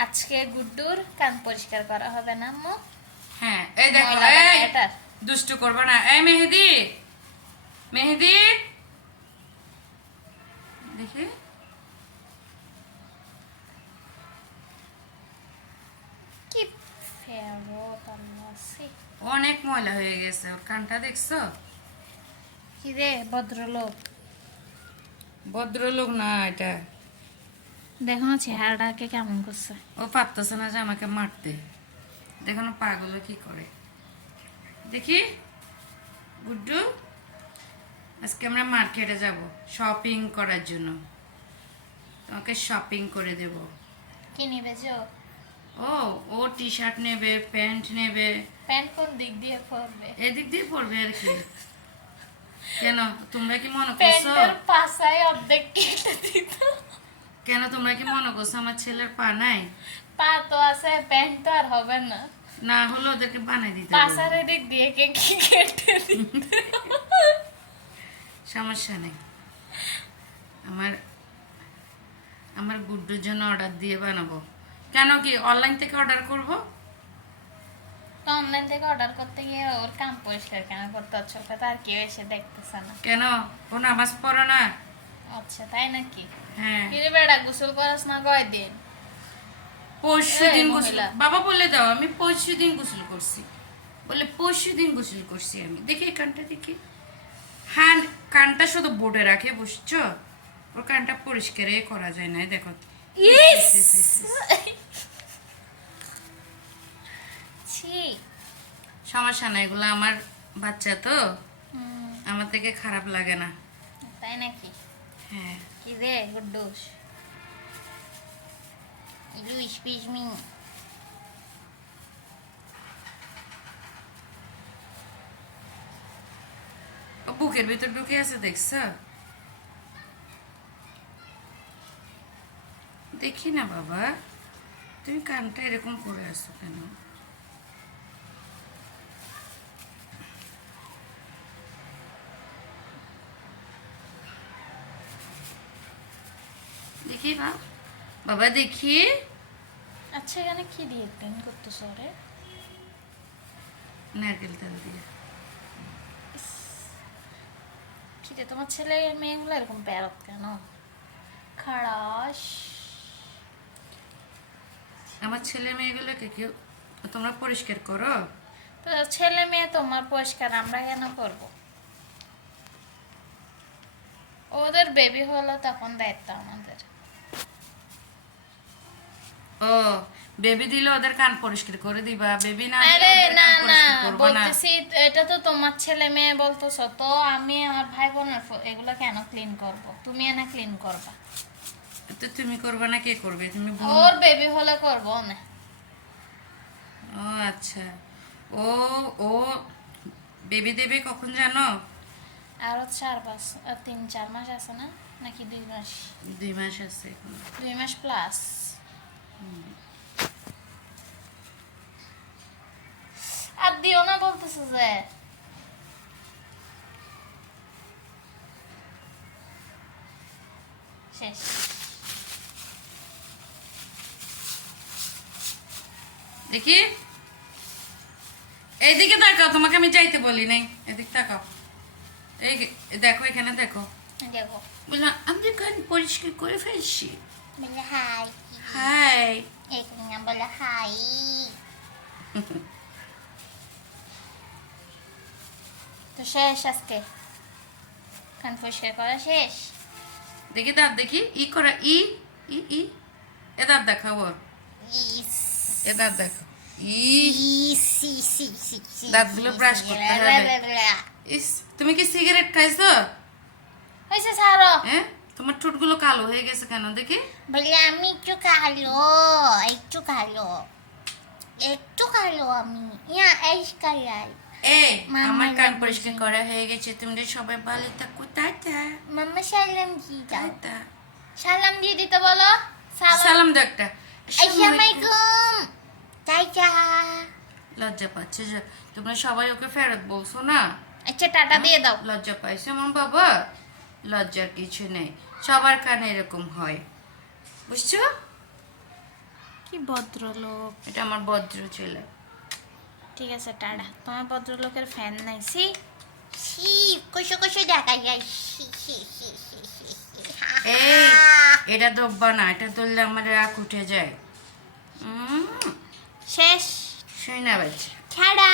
আজকে গুড্ডুর কান পরিষ্কার করা হবে না আম্মু? হ্যাঁ, এই দেখো, ময়লা এই এটার। দুষ্টু করবে না। এই মেহেদি, মেহেদি, দেখি কি ফেরত আল্লাহ। অনেক ময়লা হয়ে গেছে ওর কানটা, দেখছো? কি রে ভদ্রলোক, ভদ্রলোক না এটা। দেখো না চেহারাটাকে কেমন করছে। ও পারতেছে না যে আমাকে মারতে। দেখো না পাগুলো কি করে। দেখি গুড্ডু, আজকে আমরা মার্কেটে যাব শপিং করার জন্য। তোমাকে শপিং করে দেব। কি নিবে যে ও? ও ও টি শার্ট নেবে, প্যান্ট নেবে। প্যান্ট কোন দিক দিয়ে পরবে? এদিক দিয়ে পড়বে আর কি। কেন তোমরা কি মনে করছো? প্যান্টের পাশায় অর্ধেক কেটে দিত। কেন তোমরা কি মনে করছো আমার ছেলের পা নাই? পা তো আছে, প্যান্ট তো আর হবে না। না হলে ওদেরকে বানিয়ে দিতে হবে। পাশার দিক দিয়ে কে কি কেটে দিত? সমস্যা নেই। আমার আমার গুড্ডুর জন্য অর্ডার দিয়ে বানাবো। কেন কি অনলাইন থেকে অর্ডার করব? তো অনলাইন থেকে অর্ডার করতে গিয়ে ওর কান পরিষ্কার কেন করতে হচ্ছে? ওকে তো আর কেউ এসে দেখতেছে না। কেন ও নামাজ পড়ে না? আচ্ছা তাই নাকি? হ্যাঁ, কিরে বেড়া, গোসল করাস না কয় দিন? পরশু এই দিন গোসল। মহিলা। বাবা বলে দাও আমি পরশু দিন গোসল করছি। বলে পরশু দিন গোসল করছি আমি। দেখি এই কানটা দেখি। হ্যাঁ, কানটা শুধু বোর্ডে রাখে, বুঝছো? ওর কানটা পরিষ্কারই করা যায় না। এই দেখো। ইস! ছি। সমস্যা নাই, এগুলো আমার বাচ্চা তো, হুম, আমার থেকে খারাপ লাগে না। তাই নাকি? হ্যাঁ, কি রে গুড্ডুস, ইলুইস পিসমি। ও বুকের ভিতর ঢুকে আছে, দেখছো? দেখি না বাবা, তুমি কানটা এরকম করে আসো কেন? দেখি বাবা দেখি। আচ্ছা এখানে কি দিয়ে ক্লিন করতেছো রে? নারকেল তেল দিয়ে। কি রে তোমার ছেলে মেয়েগুলো এরকম প্যারত কেন? খাড়াস। আমার ছেলে মেয়েগুলোকে কেউ তোমরা পরিষ্কার করো? তো ছেলে মেয়ে তোমার পরিষ্কার, আমরা কেন করবো? ওদের বেবি হলো তখন দায়িত্ব আমাদের। ও বেবি দিলে ওদের কান পরিষ্কার করে দিবা, বেবি না দিলে আরে ওদের না কান না, পরিষ্কার করবো না? বলতেছি এটা তো তোমার ছেলে মেয়ে বলতেছো, তো আমি আমার ভাই বোনের এগুলো কেন ক্লিন করব? তুমি এনে ক্লিন করবা। তো তুমি করবে না, কে করবে? তুমি বোন। ওর বেবি হলে করবো না। ও আচ্ছা। ও ও বেবি দেবে কখন জানো? আরো 3-4 মাস আছে না, নাকি 2 মাস? 2 মাস আছে এখন। 2 মাস প্লাস। আর দিও না বলতেছে যে। শেষ। দেখি এইদিকে তাকাও, তোমাকে আমি যাইতে বলি নাই। এদিক তাকাও, এই দেখো, এখানে দেখো। দেখো বললাম আমি কান পরিষ্কার করে ফেলছি। বলে হাই। হাই। এখানে বলে হাই। তো শেষ আজকে কান পরিষ্কার করা শেষ। দেখি দাঁত দেখি, ই করা, ই ই ই এ দাঁত দেখাও ওর। ইস এ দাঁত দেখো। ই দাঁতগুলো দাঁতগুলো ব্রাশ করতে হবে। ইস, তুমি কি সিগারেট খাইছো? হয়েছে ছাড়ো। হ্যাঁ, তোমার ঠোঁটগুলো কালো হয়ে গেছে কেন দেখি? বলে আমি একটু কালো, একটু কালো, একটু কালো আমি, ইয়া এই কালার। এই মাম্মা আমার কান লাগছে। পরিষ্কার করা হয়ে গেছে, তুমি সবাই ভালো থাকো, টাটা মাম্মা সালাম দিয়ে দাও। টাটা। সালাম দিয়ে দিতে বলো। সালাম দাও একটা। আসসালামাইকুম। টাটা। লজ্জা পাচ্ছে যে তোমরা সবাই ওকে ফেরত বলছো না? আচ্ছা টাটা দিয়ে দাও। লজ্জা পাইছে আমার বাবা? লজ্জার কিছু নেই, সবার কানে এরকম হয়, বুঝছো? কি ভদ্রলোক। এটা আমার ভদ্র ছেলে। ঠিক আছে টাটা, তোমার ভদ্রলোকের ফ্যান নাই। সি ছি, কষে কষে দেখা যায়। ছি, ছি, ছি, ছি, ছি, ছি। এই এটা দব্বা না, এটা ধরলে আমার রাগ উঠে যায়। শেষ। শুই না বাচ্চা। ছাড়া